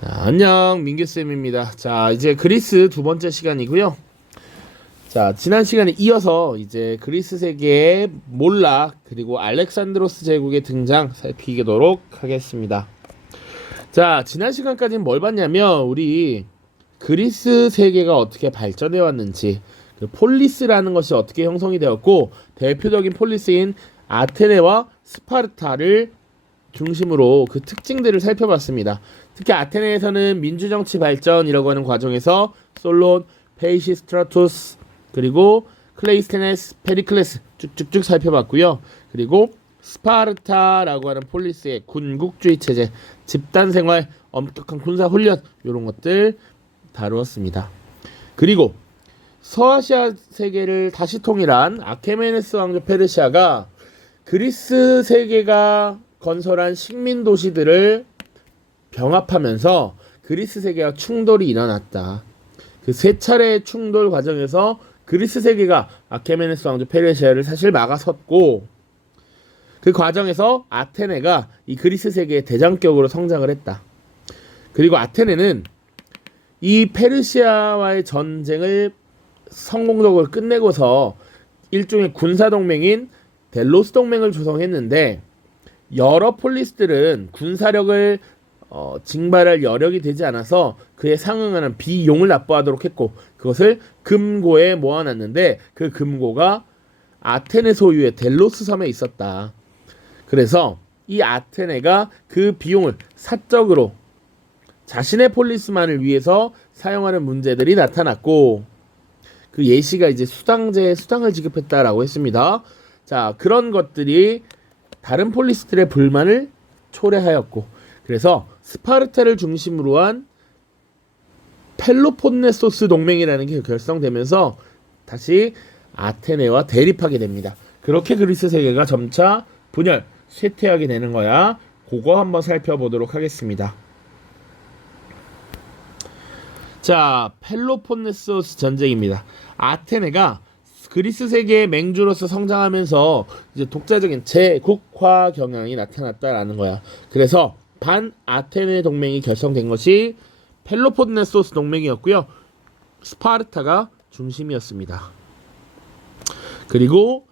자, 안녕, 민규쌤입니다. 자, 이제 그리스 두 번째 시간이고요. 자, 지난 시간에 이어서 이제 그리스 세계의 몰락 그리고 알렉산드로스 제국의 등장 살피도록 하겠습니다. 자, 지난 시간까지는 뭘 봤냐면 우리 그리스 세계가 어떻게 발전해 왔는지, 그 폴리스라는 것이 어떻게 형성이 되었고, 대표적인 폴리스인 아테네와 스파르타를 중심으로 그 특징들을 살펴봤습니다. 특히 아테네에서는 민주정치 발전이라고 하는 과정에서 솔론, 페이시스트라토스, 그리고 클레이스테네스, 페리클레스 쭉쭉쭉 살펴봤고요. 그리고 스파르타라고 하는 폴리스의 군국주의 체제, 집단생활, 엄격한 군사훈련 이런 것들 다루었습니다. 그리고 서아시아 세계를 다시 통일한 아케메네스 왕조 페르시아가 그리스 세계가 건설한 식민 도시들을 병합하면서 그리스 세계와 충돌이 일어났다. 그 세 차례의 충돌 과정에서 그리스 세계가 아케메네스 왕조 페르시아를 사실 막아섰고, 그 과정에서 아테네가 이 그리스 세계의 대장격으로 성장을 했다. 그리고 아테네는 이 페르시아와의 전쟁을 성공적으로 끝내고서 일종의 군사동맹인 델로스 동맹을 조성했는데, 여러 폴리스들은 군사력을 징발할 여력이 되지 않아서 그에 상응하는 비용을 납부하도록 했고, 그것을 금고에 모아놨는데 그 금고가 아테네 소유의 델로스 섬에 있었다. 그래서 이 아테네가 그 비용을 사적으로 자신의 폴리스만을 위해서 사용하는 문제들이 나타났고, 그 예시가 이제 수당을 지급했다라고 했습니다. 자, 그런 것들이 다른 폴리스들의 불만을 초래하였고, 그래서 스파르타를 중심으로 한 펠로폰네소스 동맹이라는 게 결성되면서 다시 아테네와 대립하게 됩니다. 그렇게 그리스 세계가 점차 분열, 쇠퇴하게 되는 거야. 그거 한번 살펴보도록 하겠습니다. 자, 펠로폰네소스 전쟁입니다. 아테네가 그리스 세계의 맹주로서 성장하면서 이제 독자적인 제국화 경향이 나타났다라는 거야. 그래서 반 아테네 동맹이 결성된 것이 펠로폰네소스 동맹이었고요. 스파르타가 중심이었습니다. 그리고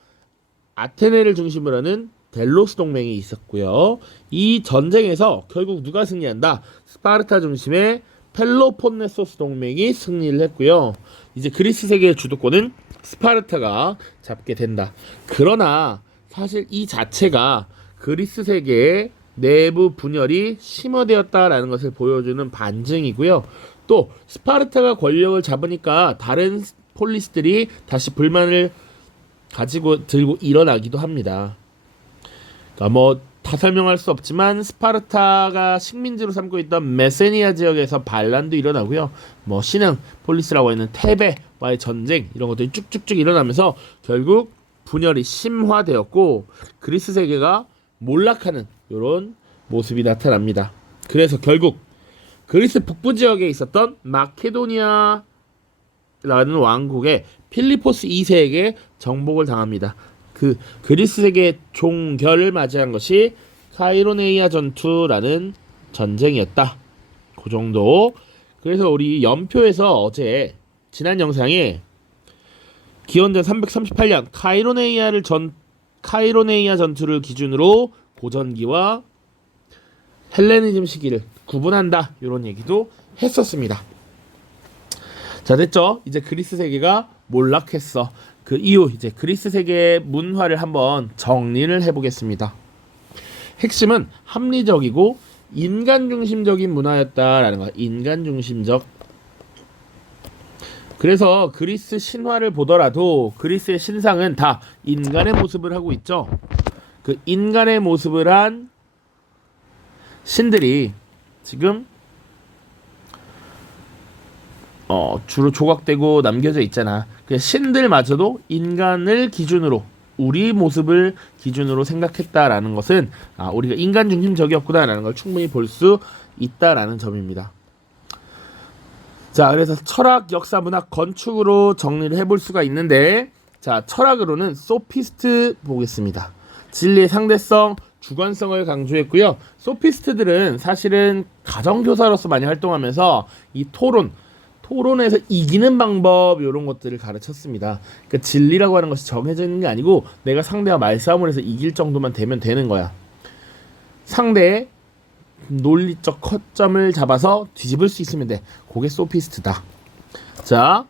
아테네를 중심으로 하는 델로스 동맹이 있었고요. 이 전쟁에서 결국 누가 승리한다? 스파르타 중심의 펠로폰네소스 동맹이 승리를 했고요. 이제 그리스 세계의 주도권은 스파르타가 잡게 된다. 그러나 사실 이 자체가 그리스 세계의 내부 분열이 심화되었다라는 것을 보여주는 반증이고요. 또 스파르타가 권력을 잡으니까 다른 폴리스들이 다시 불만을 들고 일어나기도 합니다. 그러니까 뭐 다 설명할 수 없지만 스파르타가 식민지로 삼고 있던 메세니아 지역에서 반란도 일어나고요. 뭐 신흥 폴리스라고 하는 테베와의 전쟁 이런 것들이 쭉쭉쭉 일어나면서 결국 분열이 심화되었고 그리스 세계가 몰락하는 이런 모습이 나타납니다. 그래서 결국 그리스 북부 지역에 있었던 마케도니아라는 왕국의 필리포스 2세에게 정복을 당합니다. 그 그리스 세계의 종결을 맞이한 것이 카이로네이아 전투라는 전쟁이었다. 그 정도. 그래서 우리 연표에서 어제 지난 영상에 기원전 338년 카이로네이아 전투를 기준으로 고전기와 헬레니즘 시기를 구분한다. 이런 얘기도 했었습니다. 자, 됐죠? 이제 그리스 세계가 몰락했어. 그 이후 이제 그리스 세계의 문화를 한번 정리를 해보겠습니다. 핵심은 합리적이고 인간 중심적인 문화였다라는 거야. 인간 중심적. 그래서 그리스 신화를 보더라도 그리스의 신상은 다 인간의 모습을 하고 있죠. 그 인간의 모습을 한 신들이 지금 주로 조각되고 남겨져 있잖아. 그 신들마저도 인간을 기준으로 우리 모습을 기준으로 생각했다라는 것은 우리가 인간 중심적이었구나라는 걸 충분히 볼 수 있다라는 점입니다. 자, 그래서 철학, 역사, 문학, 건축으로 정리를 해볼 수가 있는데, 자, 철학으로는 소피스트 보겠습니다. 진리의 상대성, 주관성을 강조했고요. 소피스트들은 사실은 가정교사로서 많이 활동하면서 이 토론에서 이기는 방법 이런 것들을 가르쳤습니다. 그러니까 진리라고 하는 것이 정해져 있는 게 아니고 내가 상대와 말싸움을 해서 이길 정도만 되면 되는 거야. 상대의 논리적 허점을 잡아서 뒤집을 수 있으면 돼. 그게 소피스트다. 자,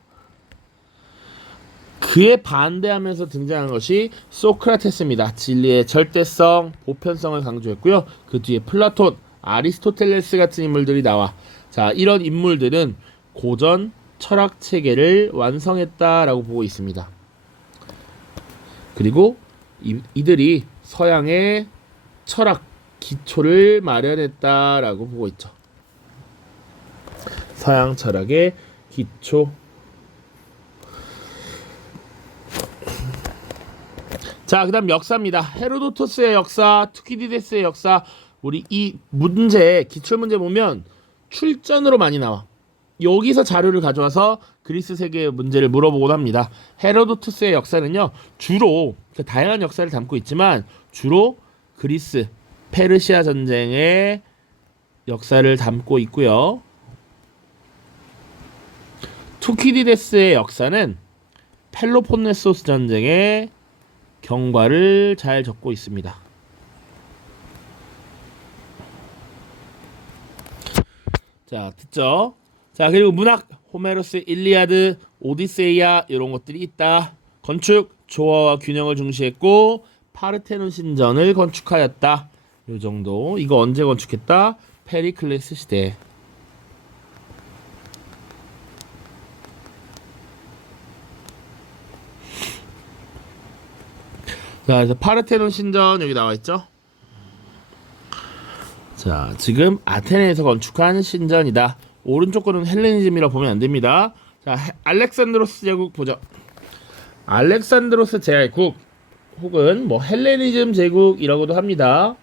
그에 반대하면서 등장한 것이 소크라테스입니다. 진리의 절대성, 보편성을 강조했고요. 그 뒤에 플라톤, 아리스토텔레스 같은 인물들이 나와. 자, 이런 인물들은 고전 철학 체계를 완성했다라고 보고 있습니다. 그리고 이들이 서양의 철학 기초를 마련했다라고 보고 있죠. 서양 철학의 기초. 자, 그 다음 역사입니다. 헤로도토스의 역사, 투키디데스의 역사. 우리 이 문제, 기출문제 보면 출전으로 많이 나와. 여기서 자료를 가져와서 그리스 세계의 문제를 물어보곤 합니다. 헤로도토스의 역사는요, 주로 다양한 역사를 담고 있지만 주로 그리스, 페르시아 전쟁의 역사를 담고 있고요. 투키디데스의 역사는 펠로폰네소스 전쟁의 경과를 잘 적고 있습니다. 자, 듣죠? 자, 그리고 문학, 호메로스 일리아드, 오디세이아 이런 것들이 있다. 건축, 조화와 균형을 중시했고 파르테논 신전을 건축하였다. 요 정도. 이거 언제 건축했다? 페리클레스 시대. 자, 그래서 파르테논 신전 여기 나와 있죠? 자, 지금 아테네에서 건축한 신전이다. 오른쪽 거는 헬레니즘이라 보면 안 됩니다. 자, 알렉산드로스 제국 보죠. 알렉산드로스 제국 혹은 뭐 헬레니즘 제국이라고도 합니다.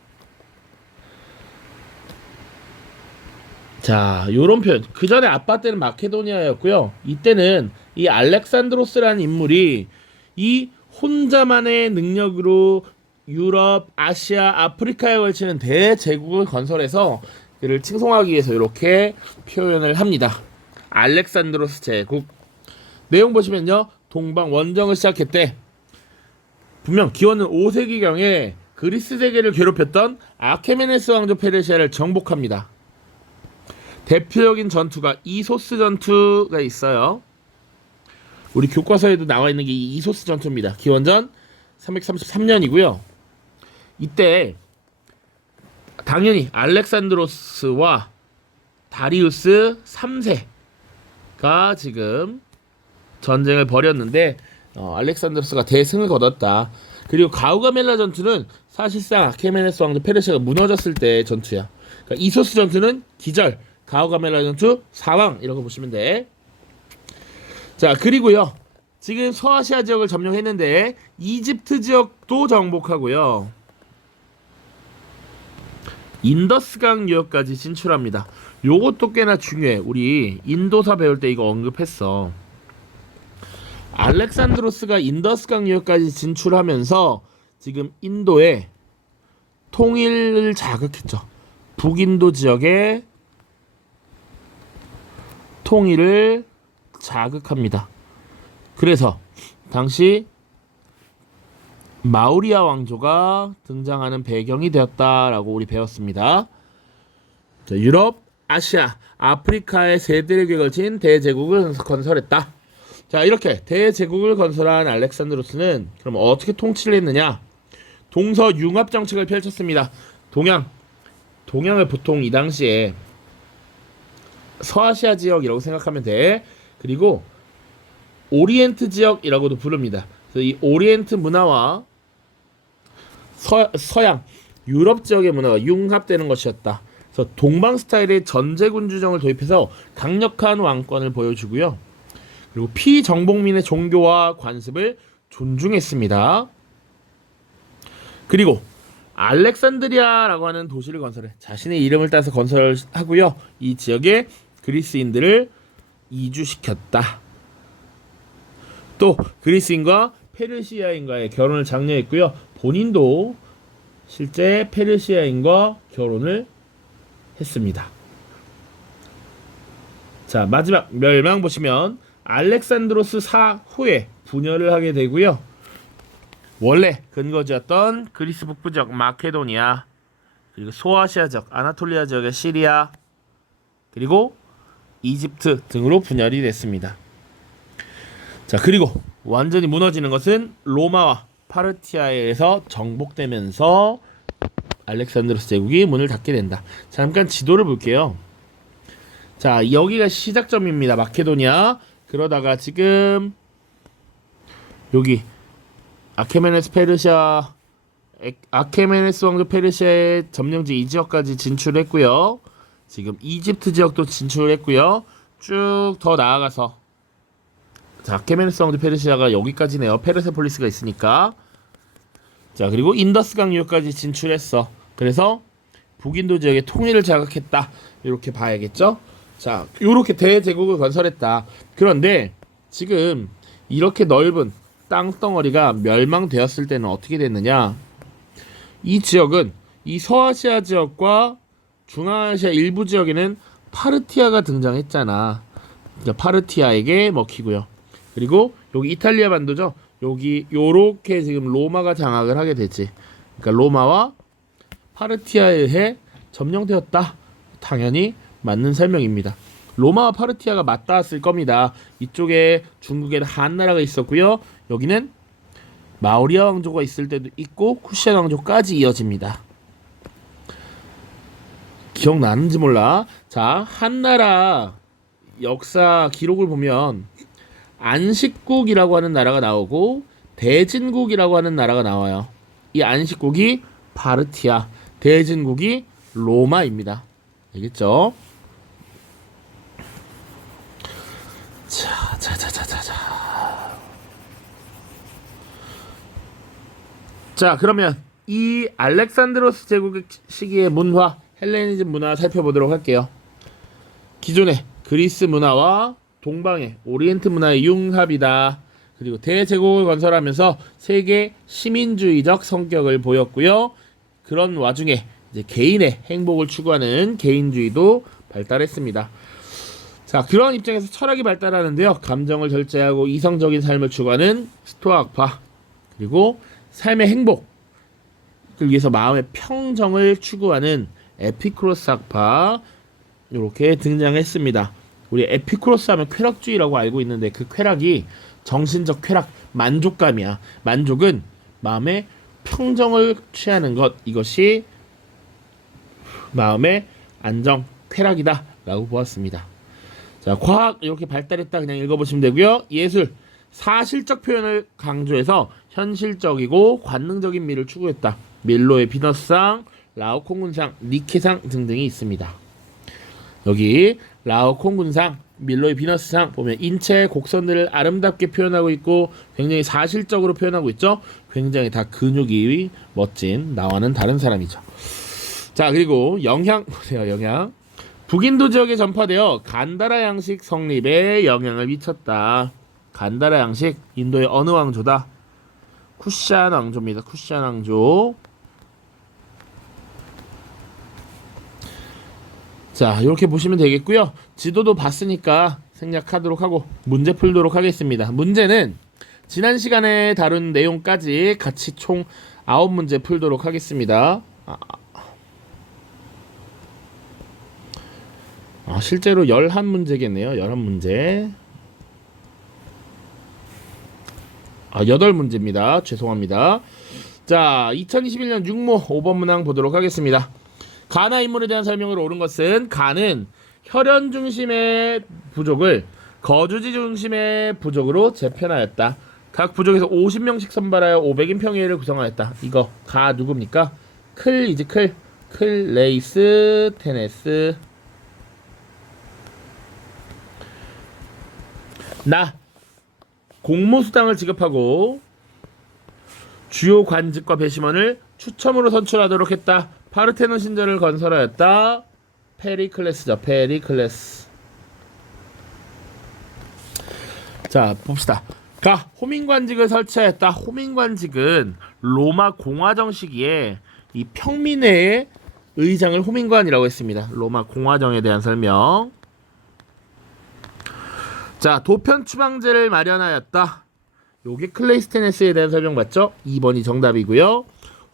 자, 요런 표현. 그 전에 아빠 때는 마케도니아였고요. 이때는 이 알렉산드로스라는 인물이 이 혼자만의 능력으로 유럽, 아시아, 아프리카에 걸치는 대제국을 건설해서 그를 칭송하기 위해서 이렇게 표현을 합니다. 알렉산드로스 제국. 내용 보시면요. 동방 원정을 시작했대. 분명 기원은 5세기경에 그리스 세계를 괴롭혔던 아케메네스 왕조 페르시아를 정복합니다. 대표적인 전투가 이소스 전투가 있어요. 우리 교과서에도 나와 있는 게 이 이소스 전투입니다. 기원전 333년이고요. 이때 당연히 알렉산드로스와 다리우스 3세가 지금 전쟁을 벌였는데 알렉산드로스가 대승을 거뒀다. 그리고 가우가멜라 전투는 사실상 아케메네스 왕조 페르시아가 무너졌을 때의 전투야. 그러니까 이소스 전투는 기절, 가우가멜라 전투 사왕 이런 거 보시면 돼. 자, 그리고요. 지금 서아시아 지역을 점령했는데 이집트 지역도 정복하고요. 인더스강 유역까지 진출합니다. 요것도 꽤나 중요해. 우리 인도사 배울 때 이거 언급했어. 알렉산드로스가 인더스강 유역까지 진출하면서 지금 인도의 통일을 자극했죠. 북인도 지역의 통일을 자극합니다. 그래서 당시 마우리아 왕조가 등장하는 배경이 되었다라고 우리 배웠습니다. 자, 유럽, 아시아, 아프리카의 세 대륙에 걸친 대제국을 건설했다. 자, 이렇게 대제국을 건설한 알렉산드로스는 그럼 어떻게 통치를 했느냐? 동서융합 정책을 펼쳤습니다. 동양을 보통 이 당시에 서아시아 지역이라고 생각하면 돼. 그리고 오리엔트 지역이라고도 부릅니다. 그래서 이 오리엔트 문화와 서양 유럽 지역의 문화가 융합되는 것이었다. 그래서 동방 스타일의 전제군주정을 도입해서 강력한 왕권을 보여주고요. 그리고 피정복민의 종교와 관습을 존중했습니다. 그리고 알렉산드리아라고 하는 도시를 건설해 자신의 이름을 따서 건설하고요. 이 지역에 그리스인들을 이주시켰다. 또 그리스인과 페르시아인과의 결혼을 장려했고요. 본인도 실제 페르시아인과 결혼을 했습니다. 자, 마지막 멸망 보시면 알렉산드로스 사후에 분열을 하게 되고요. 원래 근거지였던 그리스 북부 지역 마케도니아, 그리고 소아시아 지역 아나톨리아 지역의 시리아, 그리고 이집트 등으로 분열이 됐습니다. 자, 그리고 완전히 무너지는 것은 로마와 파르티아에 의해서 정복되면서 알렉산드로스 제국이 문을 닫게 된다. 잠깐 지도를 볼게요. 자, 여기가 시작점입니다. 마케도니아. 그러다가 지금 여기 아케메네스 왕조 페르시아의 점령지 이 지역까지 진출했고요. 지금 이집트 지역도 진출했고요. 쭉 더 나아가서 자, 아케메네스 왕조 페르시아가 여기까지네요. 페르세폴리스가 있으니까. 자, 그리고 인더스강 유역까지 진출했어. 그래서 북인도 지역의 통일을 자극했다. 이렇게 봐야겠죠? 자, 이렇게 대제국을 건설했다. 그런데 지금 이렇게 넓은 땅덩어리가 멸망되었을 때는 어떻게 됐느냐? 이 지역은 이 서아시아 지역과 중앙아시아 일부 지역에는 파르티아가 등장했잖아. 그러니까 파르티아에게 먹히고요. 그리고 여기 이탈리아 반도죠. 여기 요렇게 지금 로마가 장악을 하게 되지. 그러니까 로마와 파르티아에 의해 점령되었다. 당연히 맞는 설명입니다. 로마와 파르티아가 맞닿았을 겁니다. 이쪽에 중국에는 한나라가 있었고요. 여기는 마우리아 왕조가 있을 때도 있고 쿠시안 왕조까지 이어집니다. 기억나는지 몰라. 자, 한나라 역사 기록을 보면 안식국이라고 하는 나라가 나오고 대진국이라고 하는 나라가 나와요. 이 안식국이 파르티아, 대진국이 로마입니다. 알겠죠? 자, 그러면 이 알렉산드로스 제국 시기의 문화, 헬레니즘 문화 살펴보도록 할게요. 기존의 그리스 문화와 동방의 오리엔트 문화의 융합이다. 그리고 대제국을 건설하면서 세계 시민주의적 성격을 보였고요. 그런 와중에 이제 개인의 행복을 추구하는 개인주의도 발달했습니다. 자, 그런 입장에서 철학이 발달하는데요. 감정을 절제하고 이성적인 삶을 추구하는 스토아학파, 그리고 삶의 행복을 위해서 마음의 평정을 추구하는 에피쿠로스 학파, 이렇게 등장했습니다. 우리 에피쿠로스 하면 쾌락주의라고 알고 있는데 그 쾌락이 정신적 쾌락, 만족감이야. 만족은 마음의 평정을 취하는 것, 이것이 마음의 안정, 쾌락이다 라고 보았습니다. 자, 과학 이렇게 발달했다 그냥 읽어보시면 되고요. 예술, 사실적 표현을 강조해서 현실적이고 관능적인 미를 추구했다. 밀로의 비너스상, 라오콩군상, 니케상 등등이 있습니다. 여기 라오콩군상, 밀로의 비너스상 보면 인체의 곡선들을 아름답게 표현하고 있고 굉장히 사실적으로 표현하고 있죠. 굉장히 다 근육이 멋진 나와는 다른 사람이죠. 자, 그리고 영향 보세요. 영향. 북인도 지역에 전파되어 간다라 양식 성립에 영향을 미쳤다. 간다라 양식, 인도의 어느 왕조다? 쿠시안 왕조입니다. 쿠시안 왕조. 자, 이렇게 보시면 되겠고요. 지도도 봤으니까 생략하도록 하고 문제 풀도록 하겠습니다. 문제는 지난 시간에 다룬 내용까지 같이 총 9문제 풀도록 하겠습니다. 실제로 11문제겠네요. 11문제. 8문제입니다. 죄송합니다. 자, 2021년 육모 5번 문항 보도록 하겠습니다. 가나 인물에 대한 설명을 옳은 것은 가는 혈연 중심의 부족을 거주지 중심의 부족으로 재편하였다. 각 부족에서 50명씩 선발하여 500인 평의회를 구성하였다. 이거 가 누굽니까? 클이지 클. 클레이스 테네스. 나 공모수당을 지급하고 주요 관직과 배심원을 추첨으로 선출하도록 했다. 파르테논 신전을 건설하였다. 페리클레스죠. 페리클레스. 자, 봅시다. 가 호민관직을 설치하였다. 호민관직은 로마 공화정 시기에 이 평민회의 의장을 호민관이라고 했습니다. 로마 공화정에 대한 설명. 자, 도편 추방제를 마련하였다. 요게 클레이스테네스에 대한 설명 맞죠? 2번이 정답이고요.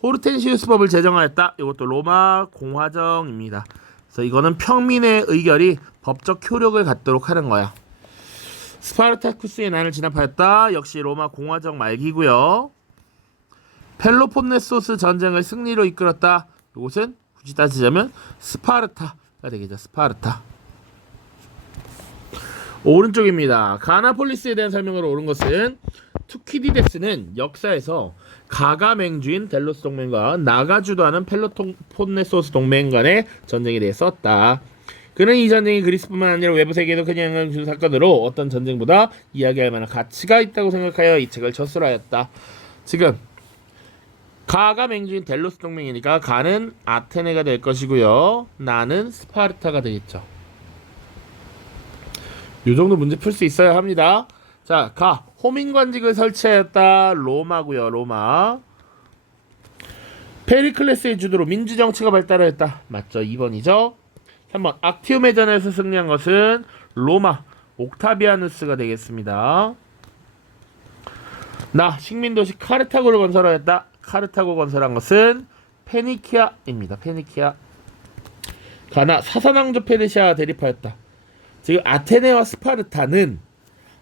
호르텐시우스법을 제정하였다. 이것도 로마 공화정입니다. 그래서 이거는 평민의 의결이 법적 효력을 갖도록 하는 거야. 스파르타쿠스의 난을 진압하였다. 역시 로마 공화정 말기고요. 펠로폰네소스 전쟁을 승리로 이끌었다. 이것은 굳이 따지자면 스파르타가 되겠죠. 스파르타. 오른쪽입니다. 가나폴리스에 대한 설명으로 옳은 것은 투키디데스는 역사에서 가가맹주인 델로스 동맹과 나가 주도하는 펠로폰네소스 동맹 간의 전쟁에 대해 썼다. 그는 이 전쟁이 그리스뿐만 아니라 외부 세계에도 큰 영향을 준 사건으로 어떤 전쟁보다 이야기할 만한 가치가 있다고 생각하여 이 책을 저술하였다. 지금 가가 맹주인 델로스 동맹이니까 가는 아테네가 될 것이고요. 나는 스파르타가 되겠죠. 이 정도 문제 풀 수 있어야 합니다. 자, 가 호민관직을 설치하였다. 로마고요. 로마. 페리클레스의 주도로 민주정치가 발달하였다. 맞죠? 2번이죠. 3번 악티움의 전에서 승리한 것은 로마 옥타비아누스가 되겠습니다. 나 식민도시 카르타고를 건설하였다. 카르타고 건설한 것은 페니키아입니다. 페니키아. 가나 사사왕조 페르시아와 대립하였다. 지금 아테네와 스파르타는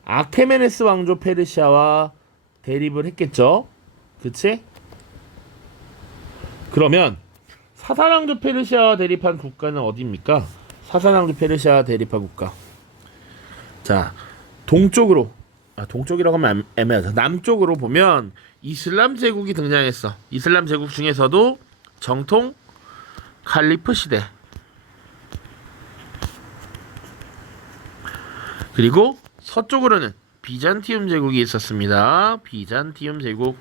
아케메네스 왕조 페르시아와 대립을 했겠죠. 그치? 그러면 사사왕조 페르시아와 대립한 국가는 어디입니까? 사사왕조 페르시아와 대립한 국가. 자, 동쪽으로 동쪽이라고 하면 애매하죠. 남쪽으로 보면 이슬람 제국이 등장했어. 이슬람 제국 중에서도 정통 칼리프 시대. 그리고 서쪽으로는 비잔티움 제국이 있었습니다. 비잔티움 제국.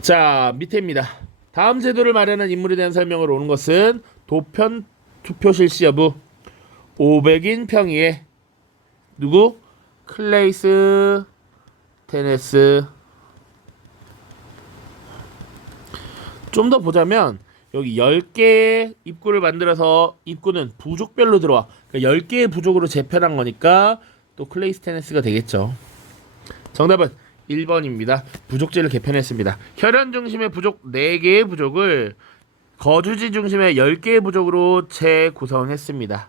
자, 밑에입니다. 다음 제도를 마련한 인물에 대한 설명으로 오는 것은 도편 투표 실시 여부 500인 평의에 누구? 클레이스 테네스. 좀 더 보자면 여기 10개의 입구를 만들어서 입구는 부족별로 들어와. 그러니까 10개의 부족으로 재편한 거니까 또 클레이스테네스가 되겠죠. 정답은 1번입니다. 부족제를 개편했습니다. 혈연 중심의 부족 4개의 부족을 거주지 중심의 10개의 부족으로 재구성했습니다.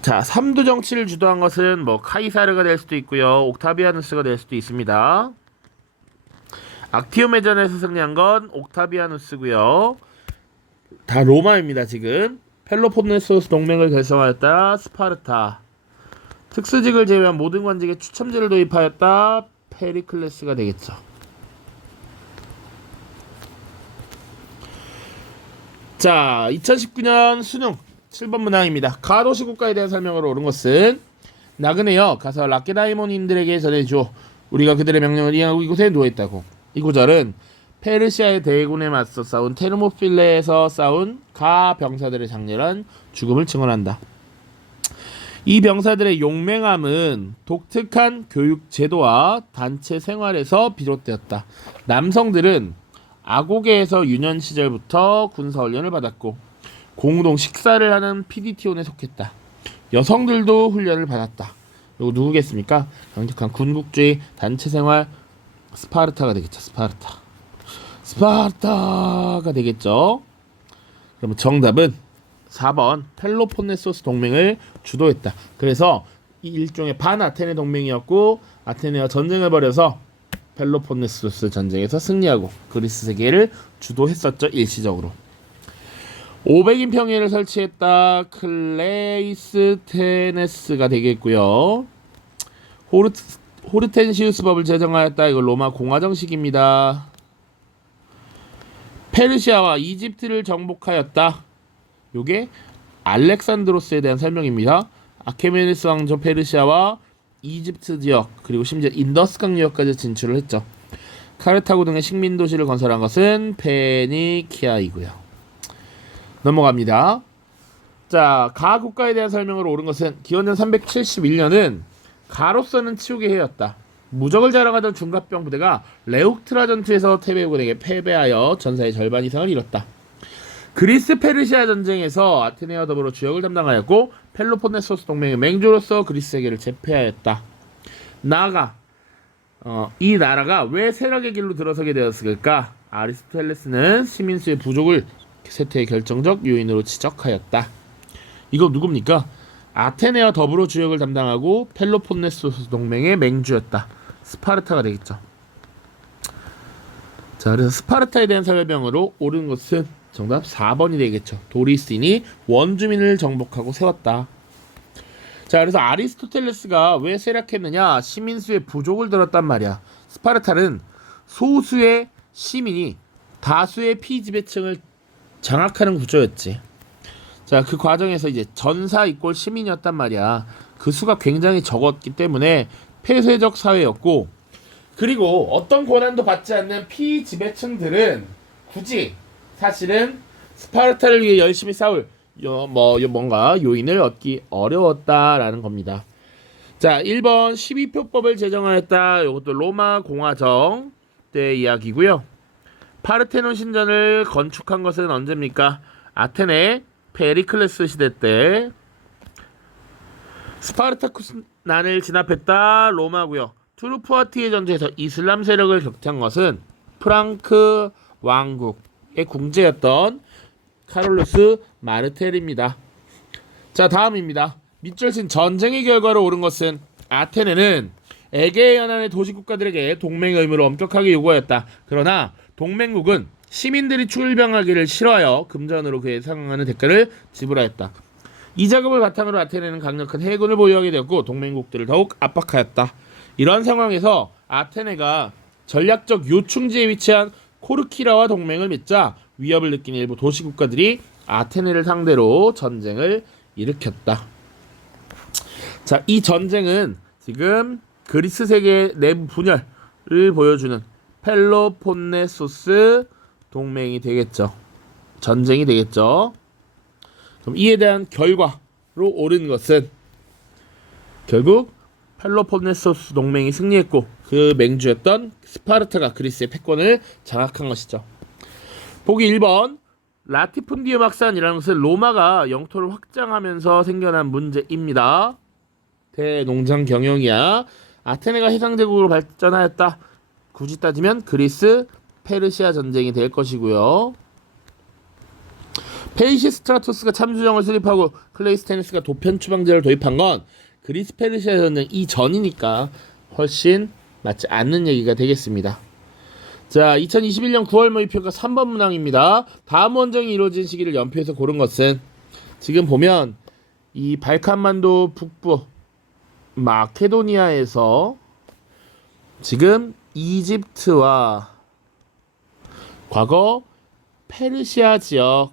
자, 삼두 정치를 주도한 것은 뭐 카이사르가 될 수도 있고요. 옥타비아누스가 될 수도 있습니다. 악티움의 전에서 승리한 건 옥타비아누스고요. 다 로마입니다. 지금 펠로폰네소스 동맹을 결성하였다. 스파르타. 특수직을 제외한 모든 관직에 추첨제를 도입하였다. 페리클레스가 되겠죠. 자, 2019년 수능 7번 문항입니다. 가도시 국가에 대한 설명으로 옳은 것은 나그네여 가서 라케다이몬인들에게 전해줘. 우리가 그들의 명령을 이행하고 이곳에 누워있다고. 이 구절은 페르시아의 대군에 맞서 싸운 테르모필레에서 싸운 가 병사들의 장렬한 죽음을 증언한다. 이 병사들의 용맹함은 독특한 교육 제도와 단체 생활에서 비롯되었다. 남성들은 아고게에서 유년 시절부터 군사훈련을 받았고 공동 식사를 하는 피디티온에 속했다. 여성들도 훈련을 받았다. 이거 누구겠습니까? 강력한 군국주의 단체 생활 스파르타가 되겠죠. 스파르타가 되겠죠. 그러면 정답은 4번 펠로폰네소스 동맹을 주도했다. 그래서 이 일종의 반아테네 동맹이었고 아테네와 전쟁을 벌여서 펠로폰네소스 전쟁에서 승리하고 그리스 세계를 주도했었죠. 일시적으로. 500인 평의를 설치했다. 클레이스테네스가 되겠고요. 호르텐시우스법을 제정하였다. 이거 로마 공화정식입니다. 페르시아와 이집트를 정복하였다. 요게 알렉산드로스에 대한 설명입니다. 아케메네스 왕조 페르시아와 이집트 지역 그리고 심지어 인더스강 유역까지 진출을 했죠. 카르타고 등의 식민 도시를 건설한 것은 페니키아이고요. 넘어갑니다. 자, 가 국가에 대한 설명으로 옳은 것은 기원전 371년은 가로서는 치우게 해였다. 무적을 자랑하던 중갑병 부대가 레욱트라 전투에서 테베군에게 패배하여 전사의 절반 이상을 잃었다. 그리스 페르시아 전쟁에서 아테네와 더불어 주역을 담당하였고 펠로폰네소스 동맹의 맹주로서 그리스 세계를 제패하였다. 나아가 이 나라가 왜 쇠락의 길로 들어서게 되었을까? 아리스토텔레스는 시민수의 부족을 쇠퇴의 결정적 요인으로 지적하였다. 이거 누굽니까? 아테네와 더불어 주역을 담당하고 펠로폰네소스 동맹의 맹주였다. 스파르타가 되겠죠. 자, 그래서 스파르타에 대한 설명으로 옳은 것은 정답 4번이 되겠죠. 도리스인이 원주민을 정복하고 세웠다. 자, 그래서 아리스토텔레스가 왜 쇠락했느냐? 시민수의 부족을 들었단 말이야. 스파르타는 소수의 시민이 다수의 피지배층을 장악하는 구조였지. 자, 그 과정에서 이제 전사 이꼴 시민이었단 말이야. 그 수가 굉장히 적었기 때문에 폐쇄적 사회였고, 그리고 어떤 고난도 받지 않는 피지배층들은 굳이 사실은 스파르타를 위해 열심히 싸울 뭔가 요인을 얻기 어려웠다라는 겁니다. 자, 1번 12표법을 제정하였다. 이것도 로마 공화정 때 이야기고요. 파르테논 신전을 건축한 것은 언제입니까? 아테네 페리클레스 시대 때. 스파르타쿠스난을 진압했다. 로마고요. 투르푸아티의 전투에서 이슬람 세력을 격퇴한 것은 프랑크 왕국의 궁제였던 카롤루스 마르텔입니다. 자, 다음입니다. 밑줄친 전쟁의 결과로 옳은 것은 아테네는 에게해 연안의 도시국가들에게 동맹 의무를 엄격하게 요구하였다. 그러나 동맹국은 시민들이 출병하기를 싫어하여 금전으로 그에 상응하는 대가를 지불하였다. 이 자금을 바탕으로 아테네는 강력한 해군을 보유하게 되었고 동맹국들을 더욱 압박하였다. 이러한 상황에서 아테네가 전략적 요충지에 위치한 코르키라와 동맹을 맺자 위협을 느낀 일부 도시국가들이 아테네를 상대로 전쟁을 일으켰다. 자, 이 전쟁은 지금 그리스 세계의 내부 분열을 보여주는 펠로폰네소스 동맹이 되겠죠. 전쟁이 되겠죠. 그럼 이에 대한 결과로 옳은 것은 결국 펠로폰네소스 동맹이 승리했고 그 맹주였던 스파르타가 그리스의 패권을 장악한 것이죠. 보기 1번 라티푼디움 확산이라는 것은 로마가 영토를 확장하면서 생겨난 문제입니다. 대농장 경영이야. 아테네가 해상제국으로 발전하였다. 굳이 따지면 그리스 페르시아 전쟁이 될 것이고요. 페이시스트라토스가 참수정을 수립하고 클레이스테네스가 도편 추방제를 도입한 건 그리스 페르시아 전쟁 이전이니까 훨씬 맞지 않는 얘기가 되겠습니다. 자, 2021년 9월 모의표가 3번 문항입니다. 다음 원정이 이루어진 시기를 연표해서 고른 것은 지금 보면 이 발칸반도 북부 마케도니아에서 지금 이집트와 과거 페르시아 지역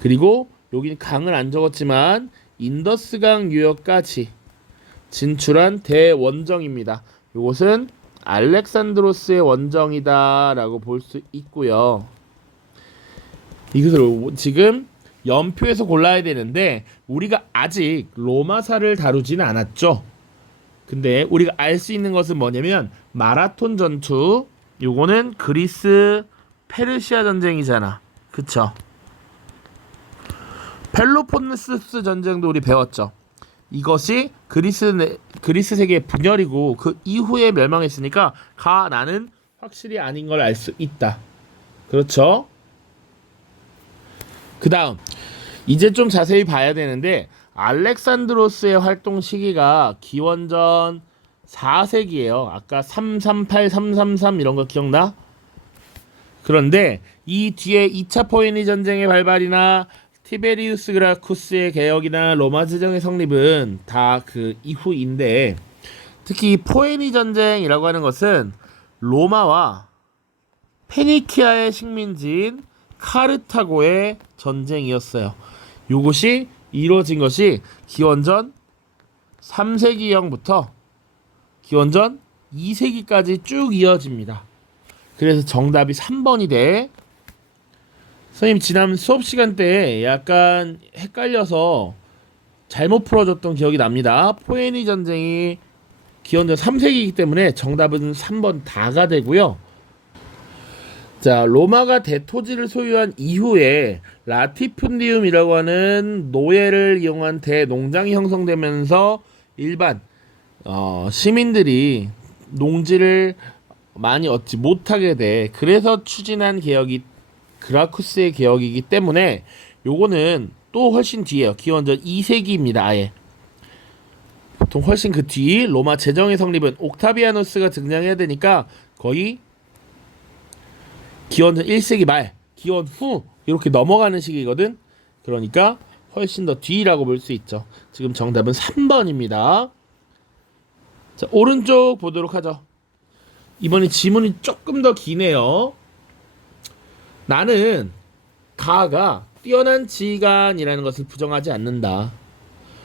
그리고 여기는 강을 안 적었지만 인더스강 유역까지 진출한 대원정입니다. 이것은 알렉산드로스의 원정이다 라고 볼 수 있고요. 이것을 지금 연표에서 골라야 되는데 우리가 아직 로마사를 다루지는 않았죠. 근데 우리가 알 수 있는 것은 뭐냐면 마라톤 전투, 요거는 그리스 페르시아 전쟁이잖아. 그쵸? 펠로폰네소스 전쟁도 우리 배웠죠. 이것이 그리스 세계의 분열이고 그 이후에 멸망했으니까 나는 확실히 아닌 걸 알 수 있다. 그렇죠? 그 다음 이제 좀 자세히 봐야 되는데 알렉산드로스의 활동 시기가 기원전 4세기예요. 아까 338, 333 이런 거 기억나? 그런데 이 뒤에 2차 포에니 전쟁의 발발이나 티베리우스 그라쿠스의 개혁이나 로마 제정의 성립은 다 그 이후인데 특히 이 포에니 전쟁이라고 하는 것은 로마와 페니키아의 식민지인 카르타고의 전쟁이었어요. 이것이 이루어진 것이 기원전 3세기형부터 기원전 2세기까지 쭉 이어집니다. 그래서 정답이 3번이 돼. 선생님 지난 수업 시간 때 약간 헷갈려서 잘못 풀어줬던 기억이 납니다. 포에니 전쟁이 기원전 3세기이기 때문에 정답은 3번 다가 되고요. 자, 로마가 대토지를 소유한 이후에 라티푼디움이라고 하는 노예를 이용한 대농장이 형성되면서 일반 시민들이 농지를 많이 얻지 못하게 돼. 그래서 추진한 개혁이 그라쿠스의 개혁이기 때문에 요거는 또 훨씬 뒤에요. 기원전 2세기입니다. 아예. 보통 훨씬 그 뒤 로마 제정의 성립은 옥타비아누스가 등장해야 되니까 거의 기원전 1세기 말, 기원 후 이렇게 넘어가는 시기거든. 그러니까 훨씬 더 뒤라고 볼 수 있죠. 지금 정답은 3번입니다. 자, 오른쪽 보도록 하죠. 이번에 지문이 조금 더 기네요. 나는 가가 뛰어난 지휘관이라는 것을 부정하지 않는다.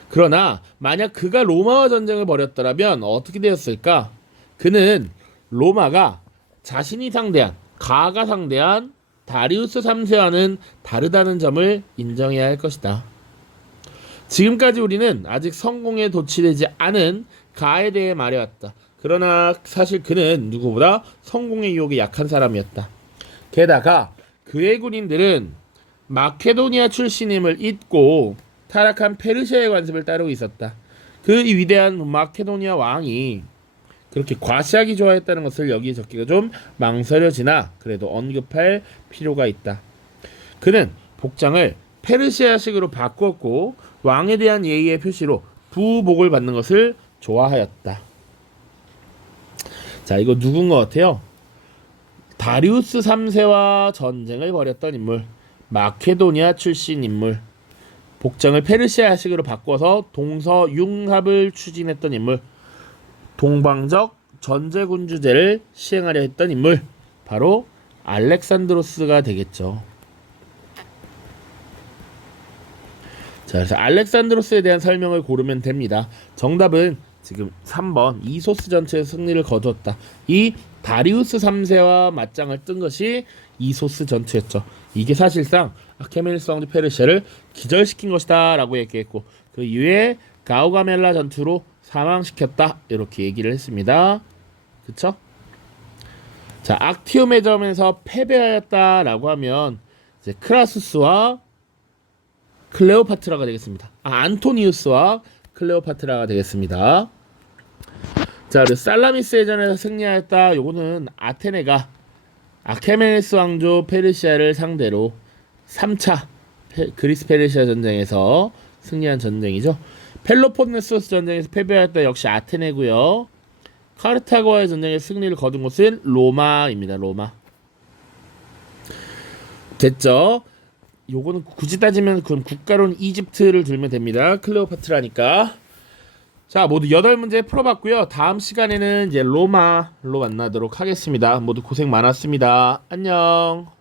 그러나 만약 그가 로마와 전쟁을 벌였더라면 어떻게 되었을까? 그는 로마가 자신이 상대한 가가 상대한 다리우스 3세와는 다르다는 점을 인정해야 할 것이다. 지금까지 우리는 아직 성공에 도취되지 않은 가에 대해 말해왔다. 그러나 사실 그는 누구보다 성공의 유혹에 약한 사람이었다. 게다가 그의 군인들은 마케도니아 출신임을 잊고 타락한 페르시아의 관습을 따르고 있었다. 그 위대한 마케도니아 왕이 그렇게 과시하기 좋아했다는 것을 여기에 적기가 좀 망설여지나 그래도 언급할 필요가 있다. 그는 복장을 페르시아식으로 바꾸었고 왕에 대한 예의의 표시로 부복을 받는 것을 좋아하였다. 자, 이거 누군 것 같아요? 다리우스 3세와 전쟁을 벌였던 인물, 마케도니아 출신 인물, 복장을 페르시아식으로 바꿔서 동서융합을 추진했던 인물, 동방적 전제군주제를 시행하려 했던 인물, 바로 알렉산드로스가 되겠죠. 자, 그래서 알렉산드로스에 대한 설명을 고르면 됩니다. 정답은 지금 3번 이소스 전투에서 승리를 거두었다. 이 다리우스 3세와 맞짱을 뜬 것이 이소스 전투였죠. 이게 사실상 아케메네스 왕조 페르시아를 기절시킨 것이다 라고 얘기했고 그 이후에 가우가멜라 전투로 사망시켰다 이렇게 얘기를 했습니다. 그쵸? 자, 악티움의 점에서 패배하였다 라고 하면 이제 크라수스와 클레오파트라가 되겠습니다. 안토니우스와 클레오파트라가 되겠습니다. 자, 그리고 살라미스 해전에서 승리하였다. 요거는 아테네가 아케메네스 왕조 페르시아를 상대로 3차 그리스 페르시아 전쟁에서 승리한 전쟁이죠. 펠로폰네소스 전쟁에서 패배하였다. 역시 아테네고요. 카르타고와의 전쟁에서 승리를 거둔 곳은 로마입니다. 로마. 됐죠? 요거는 굳이 따지면 그럼 국가로는 이집트를 들면 됩니다. 클레오파트라니까. 자, 모두 8문제 풀어봤고요. 다음 시간에는 이제 로마로 만나도록 하겠습니다. 모두 고생 많았습니다. 안녕.